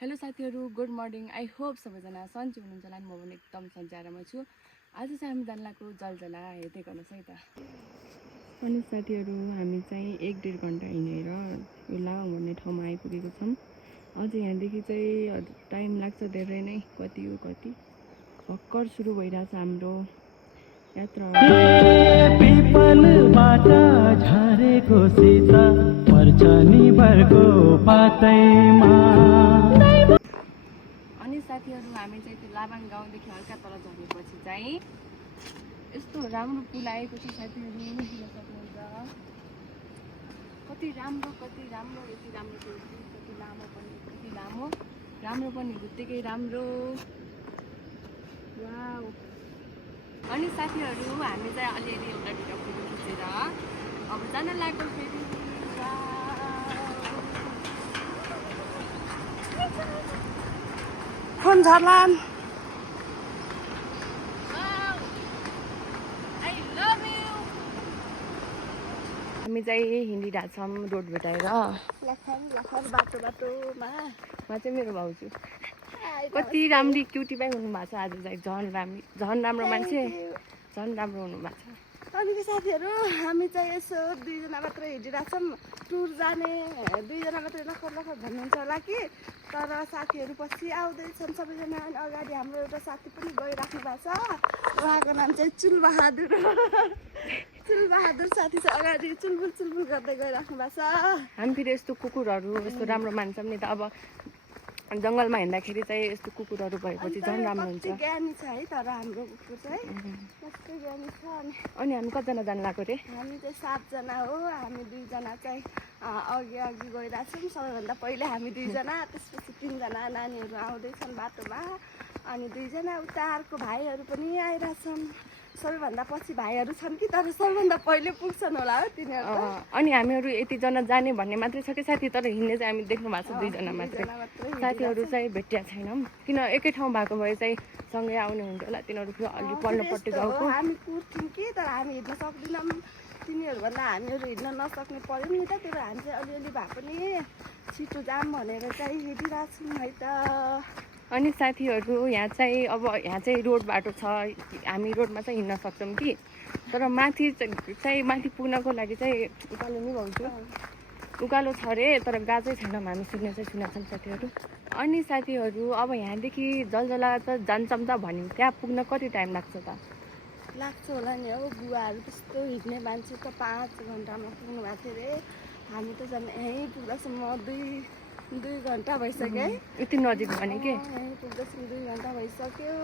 Hello साथीहरू, good morning. I hope सबैजना सन्चै हुनुहुन्छ होला। म पनि एकदम सन्चै आराममा छु। आज चाहिँ हामी जान लागेको जलजला हेर्दै गर्नुहोस् है त। अनि साथीहरू, हामी चाहिँ 1-1.5 घन्टा हिँडेर यो लावाङ भन्ने ठाउँमा आइपुगेको छौँ। अझ यहाँदेखि चाहिँ टाइम लाग्छ धेरै नै, कति भर्खर सुरु भइरहेछ हाम्रो यात्रा। पिपलबाट झरेको सीता पर्छ नि भरको पातैमा। अनि साथीहरू, हामी चाहिँ त्यो लाभाङ गाउँदेखि हल्का तल झरेपछि चाहिँ यस्तो राम्रो पुल आएको छ साथीहरू, हेर्न सक्नुहुन्छ। कति राम्रो यति राम्रो त्यो कति लामो पनि, कति लामो, राम्रो पनि उत्तिकै राम्रो। वाउ। अनि साथीहरू, हामी चाहिँ अलिअलि एउटा दुईवटा फोटो खिचेर अब जान लाग्यो फेरि। फोन झर्लान। हामी चाहिँ हिँडिरहेछौँ रोड भेटाएर। बाटोमा चाहिँ मेरो भाउजू कति राम्री क्युटी पाइ हुनुभएको छ। आज चाहिँ झन् राम्रो मान्छे, झन् राम्रो हुनुभएको छ। अनि साथीहरू, हामी चाहिँ यसो दुईजना मात्रै हिँडिरहेछौँ। टुर जाने दुईजना मात्रै लखर भन्नुहुन्छ होला कि, तर साथीहरू पछि आउँदैछन् सबैजना। अनि अगाडि हाम्रो एउटा साथी पनि गइराख्नु भएको छ। उहाँको नाम चाहिँ चुलबहादुर साथी छ। अगाडि चुलबुल गर्दै गइराख्नु भएको छ। हामी फेरि यस्तो कुकुरहरू यस्तो राम्रो मान्छौँ नि त। अब जङ्गलमा हिँड्दाखेरि चाहिँ यस्तो कुकुरहरू भएपछि झन् राम्रो हुन्छ। ज्ञानी छ है, तर हाम्रो कुकुर चाहिँ कस्तो ज्ञानी छ। अनि हामी कतिजना जानु लाग्यो रे? हामी चाहिँ 7 जना हो। हामी 2 जना चाहिँ अघि गइरहेछौँ। सबैभन्दा पहिले हामी 2 जना, त्यसपछि 3 जना नानीहरू आउँदैछन् बाटोमा। अनि 2 जना उता अर्को भाइहरू पनि आइरहेछन्। सबैभन्दा पछि भाइहरू छन् कि, तर सबैभन्दा पहिले पुग्छन् होला हो तिनीहरू। अनि हामीहरू यतिजना जाने भन्ने मात्रै छ कि साथी, तर हिँड्ने चाहिँ हामी देख्नु भएको छ 2 जना मात्रै। साथीहरू चाहिँ भेटिया छैनौँ, किन एकै ठाउँ भएको भए चाहिँ सँगै आउने हुन्थ्यो होला। तिनीहरू फेरि अलि पल्लोपट्टि गाउँको। हामी कुर्छौँ कि, तर हामी हिँड्न सक्दैनौँ। तिनीहरूभन्दा हामीहरू हिँड्न नसक्ने पऱ्यो नि त। त्यही भएर हामी चाहिँ अलिअलि भए पनि छिटो जाम भनेर चाहिँ हिँडिरहेछौँ है त। अनि साथीहरू, यहाँ चाहिँ रोड बाटो छ। हामी रोडमा चाहिँ हिँड्न सक्छौँ कि, तर माथि पुग्नको लागि चाहिँ उकालो नै भाउँछु। उकालो छ अरे, तर गएको छैनौँ हामी। सुनेको छौँ साथीहरू। अनि साथीहरू, अब यहाँदेखि जलजला त जान्छौँ त भन्यो, त्यहाँ पुग्न कति टाइम लाग्छ त? लाग्छ होला नि हौ। बुवाहरू त्यस्तो हिँड्ने मान्छे त 5 घन्टामा पुग्नु भएको थियो अरे। हामी त झन् यहीँ पुग्दासम्म 2 घन्टा भइसक्यो है। यति नजिक भने के यहीँ पुग्दासम्म 2 घन्टा भइसक्यो।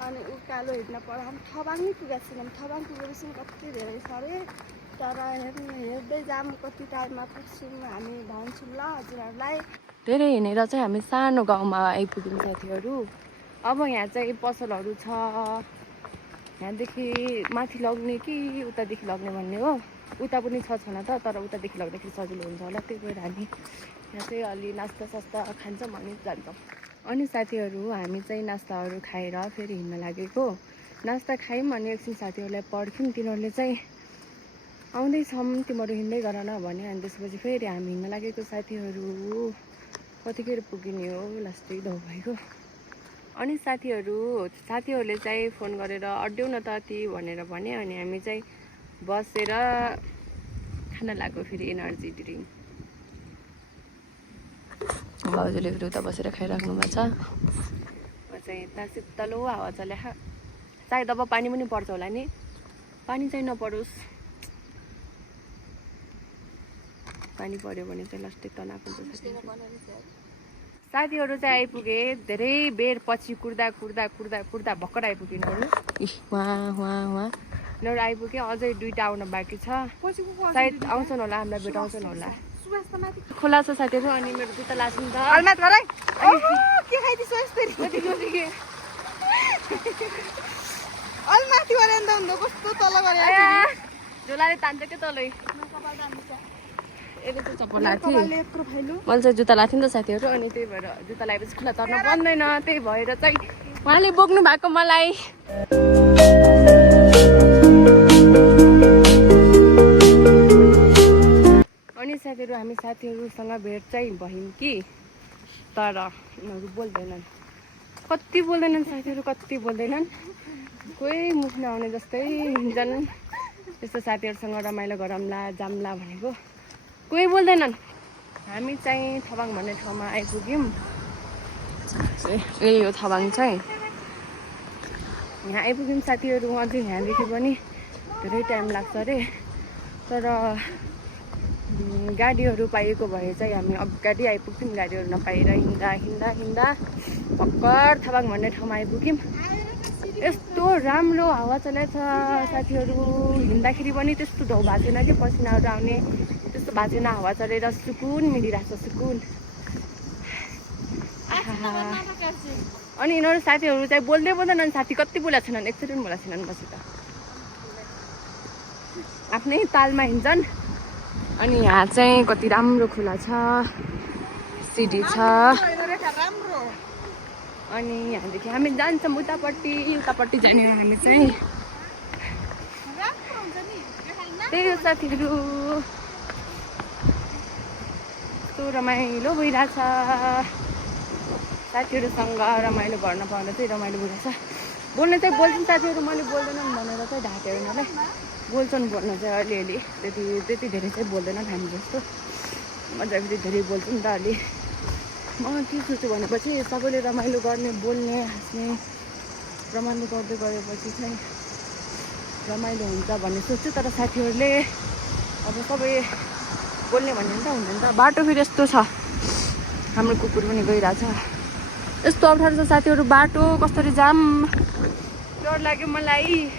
अनि उकालो हिँड्न पर्दा हामी थबाङै पुगेको छैनौँ। थबाङ पुगेपछि कति धेरै छ अरे, तर हेर्दै जाऊँ कति टाइममा पुग्छौँ हामी भन्छौँ ल हजुरहरूलाई। धेरै हिँडेर चाहिँ हामी सानो गाउँमा आइपुग्यौँ साथीहरू। अब यहाँ चाहिँ पसलहरू छ। यहाँदेखि माथि लग्ने कि उतादेखि लग्ने भन्ने हो। उता पनि छ छन त, तर उतादेखि लग्दाखेरि सजिलो हुन्छ होला। त्यही भएर हामी यहाँ चाहिँ अलि नास्ता खान्छौँ अनि जान्छौँ। अनि साथीहरू, हामी चाहिँ नास्ताहरू खाएर फेरि हिँड्न लागेको। नास्ता खायौँ अनि एकछिन साथीहरूलाई पर्ख्यौँ। तिनीहरूले चाहिँ आउँदैछौँ, तिमीहरू हिँड्दै गर न भने। अनि त्यसपछि फेरि हामी हिँड्न लागेको साथीहरू। कतिखेर पुगिने हो, लास्टै धौ भएको। अनि साथीहरूले चाहिँ फोन गरेर अड्ड्यौ न त ती भनेर भने। अनि हामी चाहिँ बसेर खान लाग्यो फेरि एनर्जी ड्रिङ्क। भाउजूले फेरि उता बसेर खाइराख्नु भएको छ। म चाहिँ यता शीतलो हावा चल्या। सायद अब पानी पनि पर्छ होला नि। पानी चाहिँ नपरोस्। पानी पर्यो भने चाहिँ लास्टै तनाव हुन्छ। साथीहरू चाहिँ आइपुगे धेरै बेर पछि। कुर्दा भर्खर आइपुग्यो यिनीहरू। वहाँ यिनीहरू आइपुग्यो। अझै 2टा आउन बाँकी छ। सायद आउँछन् होला, हामीलाई भेटाउँछन् होला। खोला छ साथीहरू। अनि मेरो जुत्ता लाग्छ नि त। झोलाले तान्छ क्या तलै। यसले चाहिँ चप्पल लाग्थ्यो। मैले चाहिँ जुत्ता लाग्थ्यो नि त साथीहरू। अनि त्यही भएर जुत्ता लगाएपछि खुला तर्न पर्दैन। त्यही भएर चाहिँ उहाँले बोक्नु भएको मलाई। अनि साथीहरू, हामी साथीहरूसँग भेट चाहिँ भयौँ कि तर यिनीहरू बोल्दैनन्। कति बोल्दैनन् साथीहरू, कति बोल्दैनन्। कोही मुख नआउने जस्तै हिँड्छन्। त्यस्तो साथीहरूसँग रमाइलो गरौँला जाम्ला भनेको कोही बोल्दैनन्। हामी चाहिँ थबाङ भन्ने ठाउँमा आइपुग्यौँ। यही हो थबाङ चाहिँ। यहाँ आइपुग्यौँ साथीहरू। अझै यहाँदेखि पनि धेरै टाइम लाग्छ अरे, तर गाडीहरू पाइएको भए चाहिँ हामी अगाडि आइपुग्थ्यौँ। गाडीहरू नपाएर हिँड्दा हिँड्दा हिँड्दा भर्खर थबाङ भन्ने ठाउँमा आइपुग्यौँ। यस्तो राम्रो हावा चलेछ साथीहरू। हिँड्दाखेरि पनि त्यस्तो धौ भएको छैन कि पसिनाहरू आउने, त्यस्तो भएको छैन। हावा चलेर सुकुन मिलिरहेको छ, सुकुन। अनि यिनीहरू साथीहरू चाहिँ बोल्दै बोल्दैनन्। साथी कति बोलेको छैनन्, एकचोटि पनि बोलेको छैनन् बसित। आफ्नै तालमा हिँड्छन्। अनि यहाँ चाहिँ कति राम्रो खुला छ, सिडी छ। अनि यहाँदेखि हामी जान्छौँ उतापट्टि जाने हो हामी चाहिँ। त्यही हो साथीहरू, यस्तो रमाइलो भइरहेछ। साथीहरूसँग रमाइलो गर्न पाउँदा चाहिँ रमाइलो भइरहेछ। बोल्नु चाहिँ बोल्छन् साथीहरू, मैले बोल्दैनन् भनेर चाहिँ ढाँट्यो यिनीहरूलाई। बोल्छन् बोल्नु चाहिँ अलिअलि, त्यति धेरै चाहिँ बोल्दैनन् हामी जस्तो। मजा फेरि धेरै बोल्छु नि त अलि। म के सोच्छु भनेपछि सबैले रमाइलो गर्ने, बोल्ने, हाँस्ने, रमाइलो गर्दै गएपछि चाहिँ रमाइलो हुन्छ भन्ने सोच्छु। तर साथीहरूले अब सबै बोल्ने भन्ने नि त हुँदैन नि त। बाटो फेरि यस्तो छ, हाम्रो कुकुर पनि गइरहेछ। यस्तो अप्ठ्यारो छ साथीहरू बाटो, कसरी जाम। डर लाग्यो मलाई।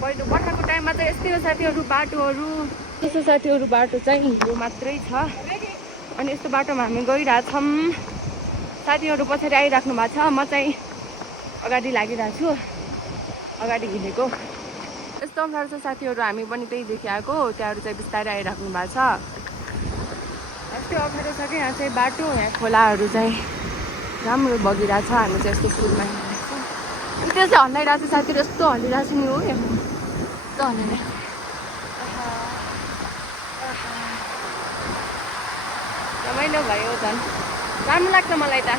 पहिलो बर्खाको टाइममा चाहिँ यस्तै हो साथीहरू बाटोहरू। त्यस्तो साथीहरू बाटो चाहिँ यो मात्रै छ। अनि यस्तो बाटोमा हामी गइरहेछौँ। साथीहरू पछाडि आइराख्नु भएको छ। म चाहिँ अगाडि लागिरहेको छु, अगाडि हिँडेको। यस्तो अप्ठ्यारो छ साथीहरू। हामी पनि त्यही देखि आएको। त्यहाँहरू चाहिँ बिस्तारै आइराख्नु भएको छ। यस्तो अप्ठ्यारो छ कि यहाँ चाहिँ बाटो। यहाँ खोलाहरू चाहिँ राम्रो बगिरहेछ। हामी चाहिँ यस्तो फुलमा हिँडिरहेको छ। अनि त्यो चाहिँ हल्लाइरहेको छ साथीहरू। यस्तो हल्लिरहेको छ नि हो, यस्तो हल्लाइरहेको। रमाइलो भयो झन्, राम्रो लाग्छ मलाई त।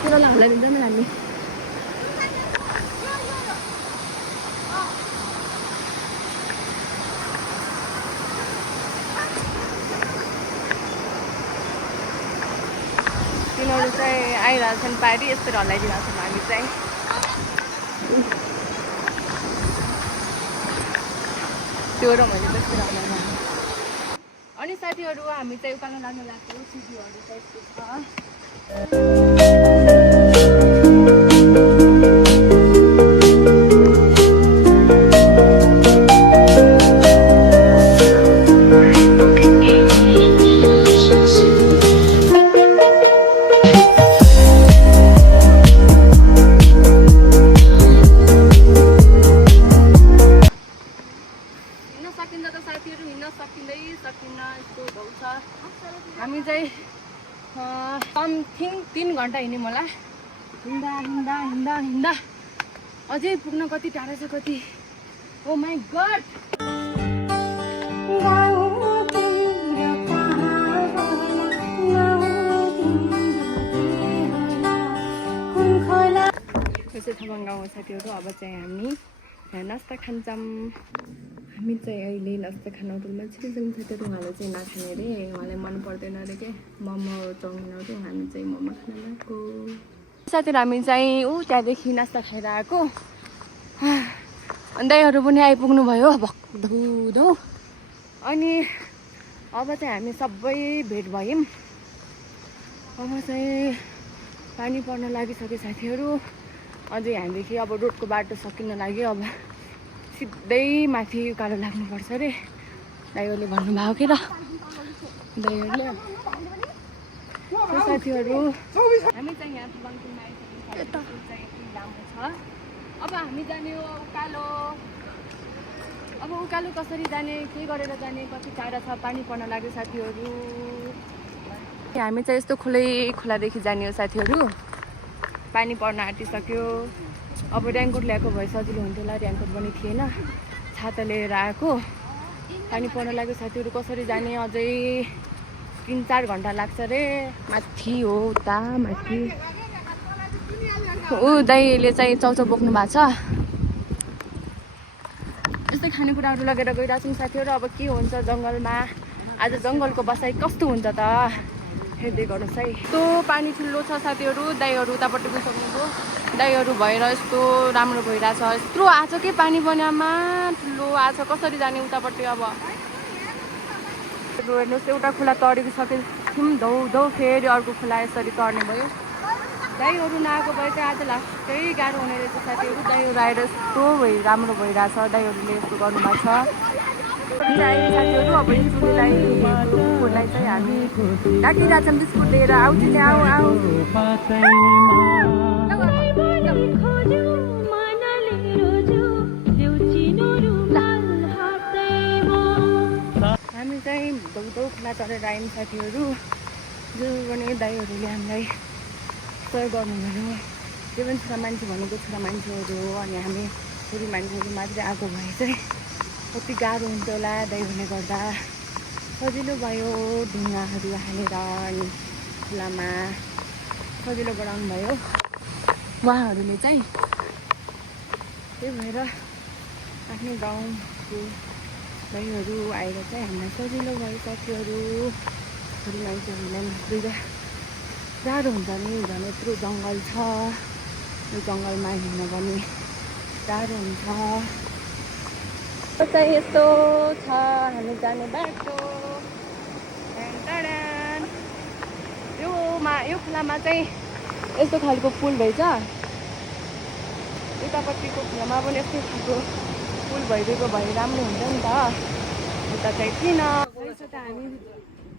पुरालाई हल्लाइदिँदैन हामी। तिनीहरू चाहिँ आइरहेछन् पारी, यस्तरी हल्लाइदिरहेको छौँ हामी चाहिँ। त्यो र मैले त्यस्तै हल्लाइरहेको। अनि साथीहरू हामी चाहिँ उकालो लाग्नु लाग्यो। सिडीहरू चाहिँ यस्तो छ। हामी चाहिँ समथिङ 3 घन्टा हिँड्यौँ होला। हिँड्दा हिँड्दा हिँड्दा हिँड्दा अझै पुग्न कति टाढो छ कति। ओ माई गड। त्यसै थबाङ गाउँ साथीहरू। अब चाहिँ हामी यहाँ नास्ता खान्छौँ। हामी चाहिँ अहिले नास्ता खान होटलमा छिरिन्छौँ साथीहरू। उहाँले चाहिँ नखाने अरे, उहाँलाई मन पर्दैन अरे के मोमो चाउमिनहरू। हामी चाहिँ मोमो खान गएको साथीहरू। हामी चाहिँ त्यहाँदेखि नास्ता खाएर आएको। दाइहरू पनि आइपुग्नु भयो भक्दौधौ। अनि अब चाहिँ हामी सबै भेट भयौँ। अब चाहिँ पानी पर्न लागिसक्यो साथीहरू। अझै यहाँदेखि अब रोडको बाटो सकिन लाग्यो। अब सिधै माथि उकालो लाग्नुपर्छ अरे दाइहरूले भन्नुभयो कि र दाइहरूले। साथीहरू हामी चाहिँ यहाँ थबाङमा आइसक्यौँ। चाहिँ लामो छ। अब हामी जाने हो उकालो। अब उकालो कसरी जाने, के गरेर जाने, कति टाढा छ, पानी पर्न लाग्यो साथीहरू। हामी चाहिँ यस्तो खोलादेखि जाने हो साथीहरू। पानी पर्न आँटिसक्यो। अब रेनकोट ल्याएको भए सजिलो हुन्थ्यो होला। रेनकोट पनि थिएन, छाता लिएर आएको। पानी पर्न लाग्यो साथीहरू। कसरी जाने अझै 3-4 घन्टा लाग्छ रे माथि हो उता माथि ऊ दाइले चाहिँ चाउचाउ बोक्नु भएको छ यस्तै खानेकुराहरू लगेर गइरहेको छौँ साथीहरू अब के हुन्छ जङ्गलमा आज जङ्गलको बसाइ कस्तो हुन्छ त हेर्दै गर्नुहोस् है यस्तो पानी ठुलो छ साथीहरू दाइहरू उतापट्टि गइसक्नुभयो दाइहरू भएर यस्तो राम्रो भइरहेछ यत्रो आछ के पानी बनियामा ठुलो आछ कसरी जाने उतापट्टि अब हेर्नुहोस् एउटा खोला तरिसकेको धौ धौ फेरि अर्को खोला यसरी तर्ने भयो दाइहरू नआएको भए चाहिँ आज लास्टै गाह्रो हुने रहेछ साथीहरू दाइहरू आएर यस्तो राम्रो भइरहेछ दाइहरूले यस्तो गर्नुभएको छ साथीहरू अब यसलाई चाहिँ हामी डाकिरहेछौँ बिस्कुट लिएर आऊ चाहिँ आऊ आऊ हामी चाहिँ धौधौ खोला चढेर आयौँ साथीहरू जो पनि दाइहरूले हामीलाई सहयोग गर्नुभयो त्यो पनि छोरा मान्छे भनेको छोरा मान्छेहरू हो अनि हामी छोरी मान्छेहरू मात्रै आएको भए चाहिँ कति गाह्रो हुन्छ होला दाइहरूले गर्दा सजिलो भयो ढुङ्गाहरू हालेर अनि खोलामा सजिलो गराउनु भयो उहाँहरूले चाहिँ त्यही भएर आफ्नै गाउँको दाइहरू आएर चाहिँ हामीलाई सजिलो भयो साथीहरू छोरी मान्छेहरूलाई दुईवटा गाह्रो हुन्छ नि झन् यत्रो जङ्गल छ यो जङ्गलमा हिँड्न पनि गाह्रो हुन्छ चाहिँ यस्तो छ हामी जाने बाटो यो खोलामा चाहिँ यस्तो खालको पुल रहेछ उतापट्टिको खोलामा पनि यस्तै खालको पुल भइदिएको भए राम्रो हुन्छ नि त उता चाहिँ किन हामी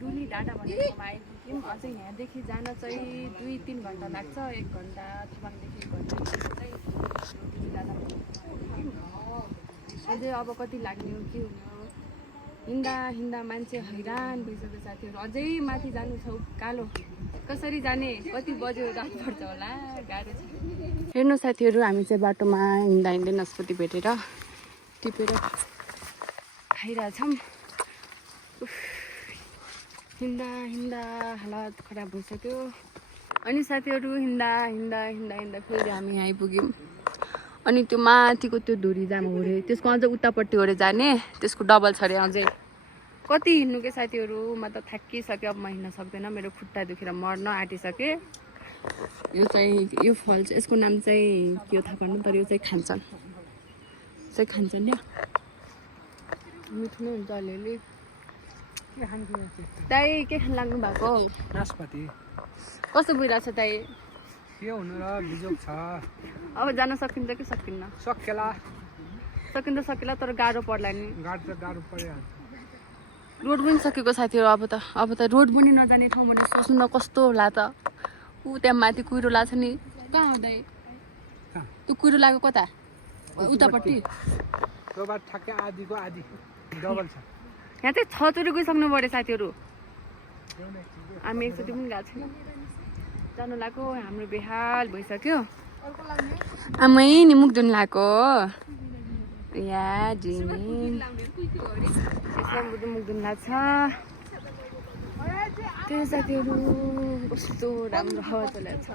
डुली डाँडा भन्ने ठाउँमा आइपुग्यौँ अझै यहाँदेखि जान चाहिँ 2-3 घन्टा लाग्छ 1 घन्टा छबाङदेखि 1 घन्टा चाहिँ डुली डाँडा भन्ने ठाउँमा आइपुग्यौँ अझै अब कति लाग्ने हो के हुने हो हिँड्दा हिँड्दा मान्छे हैरान भइसक्यो साथीहरू अझै माथि जानु छ कालो कसरी जाने कति बज्यो जानुपर्छ होला गाह्रो छ हेर्नु साथीहरू हामी चाहिँ बाटोमा हिँड्दा हिँड्दै नास्पाती भेटेर टिपेर खाइरहेछौँ हिँड्दा हिँड्दा हालत खराब भइसक्यो अनि साथीहरू हिँड्दा फेरि हामी यहाँ आइपुग्यौँ अनि त्यो माथिको त्यो धुरी जाम हो अरे त्यसको अझ उतापट्टि हो अरे जाने त्यसको डबल छ अरे अझै कति हिँड्नु के साथीहरू म त थाकिसकेँ अब म हिँड्न सक्दैन मेरो खुट्टा दुखेर मर्न आँटिसकेँ यो चाहिँ यो फल चाहिँ यसको नाम चाहिँ के हो थाहा पार्नु तर यो चाहिँ खान्छन् क्या मिठो नै हुन्छ अलिअलि दाइ के खान लाग्नु भएको नास्पाती कस्तो भइरहेछ दाइ के हुनु र बिजोग छ अब जान सकिन्छ कि सकिन्न सकिन्छ तर गाह्रो पर्ला नि गाह्रो परिहाल्छ रोड पनि सकेको साथीहरू अब त रोड पनि नजाने ठाउँ भने सोच्नु न कस्तो होला त ऊ त्यहाँ माथि कुहिरो लाग्छ नि कहाँ हुँदै त्यो कुहिरो लाग्यो कता उतापट्टि त्यो बात ठ्याक्कै आधीको आधी डबल छ यहाँ चाहिँ 6 चोटि गइसक्नु पऱ्यो साथीहरू हामी एकचोटि पनि गएको छैन जानु लाग्यो हाम्रो बेहाल भइसक्यो आमै नि मुख धुन लाग्यो या मुख धुन लाग्छ त्यही साथीहरू कस्तो राम्रो हावा चलेको छ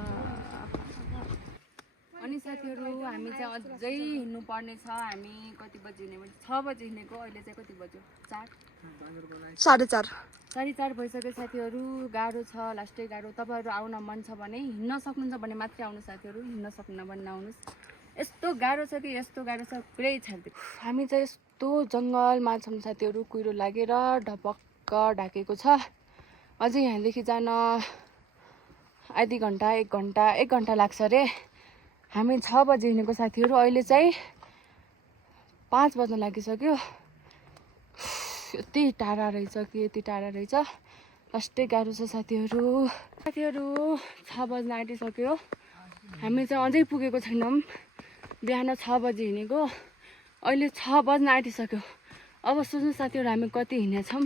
अनि साथीहरू हामी चाहिँ अझै हिँड्नु पर्ने छ हामी कति बजी हिँड्ने भने 6 बजी हिँडेको अहिले चाहिँ कति बज्यो 4:30 भइसक्यो साथीहरू गाह्रो छ लास्टै गाह्रो तपाईँहरू आउन मन छ भने हिँड्न सक्नुहुन्छ भने मात्रै आउनु साथीहरू हिँड्न सक्नुहुन्न भने नआउनुहोस् यस्तो गाह्रो छ कि यस्तो गाह्रो छ पुरै छाड्दै हामी चाहिँ यस्तो जङ्गलमा छौँ साथीहरू कुहिरो लागेर ढपक्क ढाकेको छ अझै यहाँदेखि जान आधी घन्टा 1 घन्टा लाग्छ अरे हामी 6 बजी हिँडेको साथीहरू अहिले चाहिँ 5 बज्न लागिसक्यो यति टाढा रहेछ लास्टै गाह्रो छ साथीहरू 6 बज्न आँटिसक्यो हामी चाहिँ अझै पुगेको छैनौँ बिहान 6 बजी हिँडेको अहिले 6 बज्न आँटिसक्यो अब सोच्नु साथीहरू हामी कति हिँडेछौँ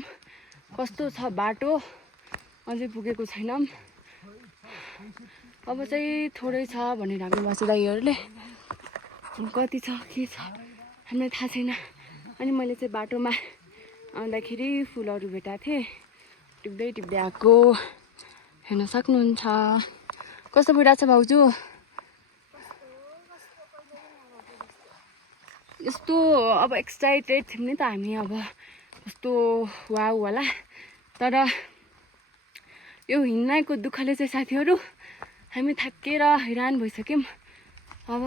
कस्तो छ बाटो अझै पुगेको छैनौँ अब चाहिँ थोरै छ भनेर हामी बसेर दाइहरूले कति छ के छ हामीलाई थाहा छैन अनि मैले चाहिँ बाटोमा आउँदाखेरि फुलहरू भेटाएको थिएँ टिप्दै टिप्दै आएको हेर्न सक्नुहुन्छ। कस्तो भइरहेछ भाउजू? यस्तो अब एक्साइटेड थियौँ नि त हामी, अब कस्तो वाउ होला। तर यो हिँड्नको दुःखले चाहिँ साथीहरू हामी थाकेर हैरान भइसक्यौँ। अब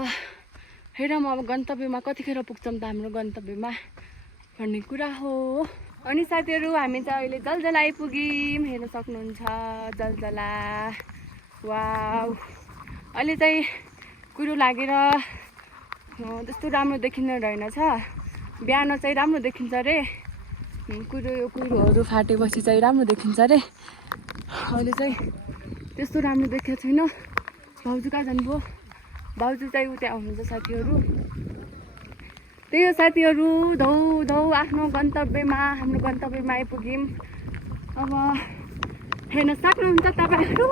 हेरौँ अब गन्तव्यमा कतिखेर पुग्छौँ त हाम्रो गन्तव्यमा भन्ने कुरा हो। अनि साथीहरू हामी चाहिँ अहिले जलजला आइपुग्यौँ, हेर्न सक्नुहुन्छ जलजला। वाउ, अहिले चाहिँ कुरो लागेर त्यस्तो राम्रो देखिँदैन रहेनछ। बिहान चाहिँ राम्रो देखिन्छ अरे, कुरोहरू फाटेपछि चाहिँ राम्रो देखिन्छ अरे। अहिले चाहिँ त्यस्तो राम्रो देखेको छैन। भाउजू कहाँ जानुभयो? भाउजू चाहिँ उता आउनुहुन्छ साथीहरू। त्यही हो साथीहरू, धौ धौ आफ्नो गन्तव्यमा, हाम्रो गन्तव्यमा आइपुग्यौँ। अब हेर्न सक्नुहुन्छ तपाईँहरू।